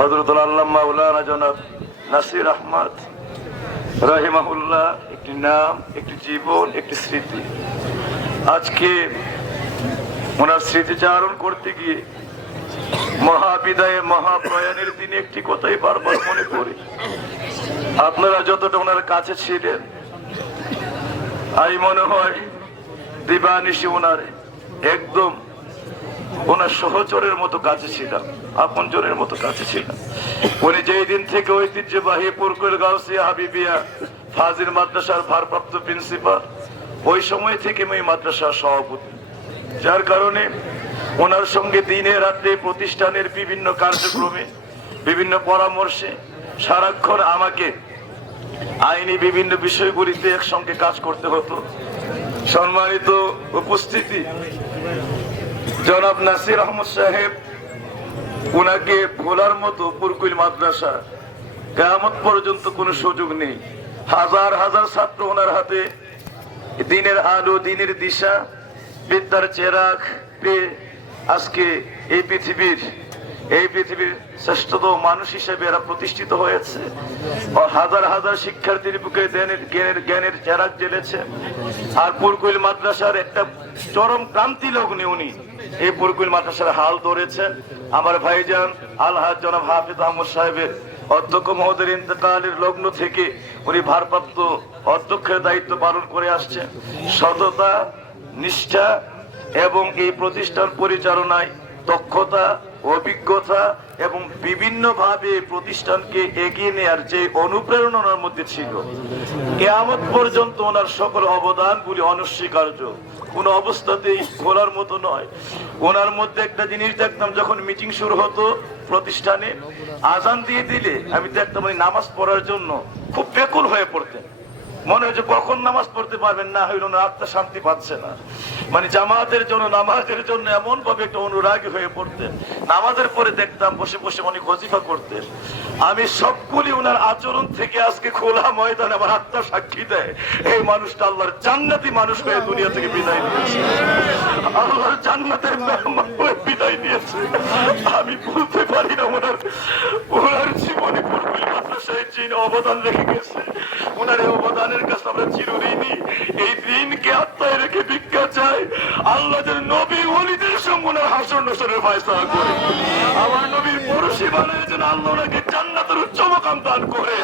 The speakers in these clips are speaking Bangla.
হজরতুল আল্লাহ মাওলানা জনাব নাসির আহমদ রহিমাহুল্লাহ, একটি নাম, একটি জীবন, একটি স্মৃতি। আজকে ওনার স্মৃতিচারণ করতে গিয়ে মহাবিদায়ে, মহাপ্রয়াণের দিনে একটি কথাই বারবার মনে করি আপনারা যতটা ওনার কাছে ছিলেন আমি মনে হয় দিবানিশি ওনার একদম সহচরের মতো কাছে ছিলাম, আপন জনের মতো কাছে ছিলাম। উনি যেই দিন থেকে ঐতিহ্যবাহী পুরকুল গাউসিয়া হাবিবিয়া ফাজির মাদ্রাসার ভারপ্রাপ্ত প্রিন্সিপাল, ওই সময় থেকে আমি মাদ্রাসার সভাপতি। যার কারণে ওনার সঙ্গে দিনে রাত্রে প্রতিষ্ঠানের বিভিন্ন কার্যক্রমে, বিভিন্ন পরামর্শে সারাক্ষণ আমাকে আইনি বিভিন্ন বিষয়গুলিতে একসঙ্গে কাজ করতে হতো। সম্মানিত উপস্থিতি জনাব নাসির আহমদ সাহেব, উনাকে ভোলার মতো পুরকুল মাদ্রাসা কেয়ামত পর্যন্ত কোনো সুযোগ নেই। হাজার হাজার ছাত্র ওনার হাতে। দিনের আলো, দিনের দিশা, বিদ্যার চেরাগ পেয়ে আজকে এই পৃথিবীর এই পৃথিবীর শ্রেষ্ঠতম মানুষ হিসেবে এরা প্রতিষ্ঠিত হয়েছে। হাজার হাজার শিক্ষার্থীর বুকে জ্ঞানের জ্ঞানের চেরাগ জ্বেলেছে। আর পুরকুইল মাদ্রাসার একটা চরম ক্রান্তি লগ্নে উনি এই পুরকুল মাদ্রাসার হাল ধরেছেন। আমার ভাইজান আলহাজ জনাব হাফিজ আহমদ সাহেবের অধ্যক্ষ মহোদয়ের ইন্তকালের লগ্ন থেকে উনি ভারপ্রাপ্ত অধ্যক্ষের দায়িত্ব পালন করে আসছেন। সততা, নিষ্ঠা এবং এই প্রতিষ্ঠান পরিচালনায় দক্ষতা অভিজ্ঞতা এবং বিভিন্ন ভাবে প্রতিষ্ঠানকে এগিয়ে নেয়ার যে অনুপ্রেরণা ওনার মধ্যে ছিল, কেয়ামত পর্যন্ত ওনার সকল অবদানগুলি অনস্বীকার্য। কোন অবস্থাতেই খোলার মতো নয়। ওনার মধ্যে একটা জিনিস দেখতাম, যখন মিটিং শুরু হতো প্রতিষ্ঠানে, আজান দিয়ে দিলে আমি দেখতাম নামাজ পড়ার জন্য খুব বেকুল হয়ে পড়তেন। মনে হচ্ছে কখন নামাজ পড়তে পারবেন না হইল না, আত্মা শান্তি পাচ্ছে না। মানে জামাতের জন্য, নামাজের জন্য এমন ভাবে একটা অনুরাগী হয়ে পড়তেন। নামাজের পরে দেখতাম, বসে বসে উনি গজিফা করতেন। আমি সবগুলি ওনার আচরণ থেকে আজকে খোলা ময়দানে আমার আত্মা সাক্ষী দেয়। এই মানুষটা আল্লাহর জান্নাতি মানুষ হয়ে দুনিয়া থেকে বিদায় নিয়েছে। আল্লাহর জান্নাতের হয়ে বিদায় নিয়েছে আমি বলতে পারি না ওনার ওনার জীবনে পূর্বী মাদ্রাসায় যিনি অবদান রেখে গেছে ওনার এই অবদানের কাছে আমরা চিরঋণী। এই ঋণকে আত্মায় রেখে ভিক্ষা চাই। আল্লাহ নবী অলিদের সঙ্গে ওনার হাসর নসরের ফায়সালা করে। আমার নবীর পড়শি বানায় যেন আল্লাহ ওনাকে জান্নাতের উচ্চ মকাম দান করে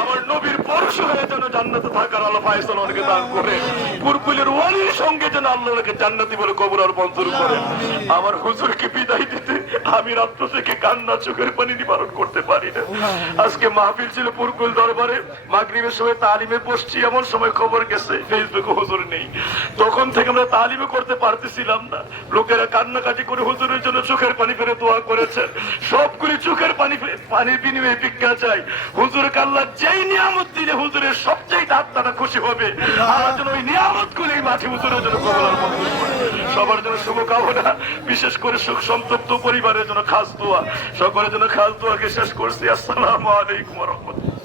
আমার নবীর পরশ হয়ে যেন জান্নাতে থাকার আল্লাহ ফায়সালা ওনাকে দান করে পুরপুলের ওয়ালির সঙ্গে যেন আল্লাহ জান্নাতি বলে কবর আর বন্তর করে আমার হুজুরকে বিদায় দিতে আমি রাত্র থেকে কান্না চোখের পানি নিবারণ করতে পারি না আজকে মাহফিল ছিল পুরকুল দরবারে মাগরিবের সময় তালিমে বসছি এমন সময় খবর গেছে ফেসবুকে হুজুর নেই তখন থেকে আমরা তালিমে করতে পারতেছিলাম না। লোকেরা কান্নাকাটি করে হুজুরের জন্য চোখের পানি ফেলে দোয়া করেছে। সবগুলি চোখের পানি পানির বিনিময়ে ভিক্ষা চাই। হুজুর কাল্লা যেই নিয়ামত দিলে হুজুরের সবচেয়ে আত্মাটা খুশি হবে। আমার জন্য ওই নিয়ামত গুলি মাঠে হুজুরের জন্য। সবার জন্য শুভকামনা। বিশেষ করে সুখ সন্তপ্ত পরিবারের জন্য খাস দোয়া। সকলের জন্য খাস দোয়াকে শেষ করছি। আসসালামু আলাইকুম রহমতুল্লাহ।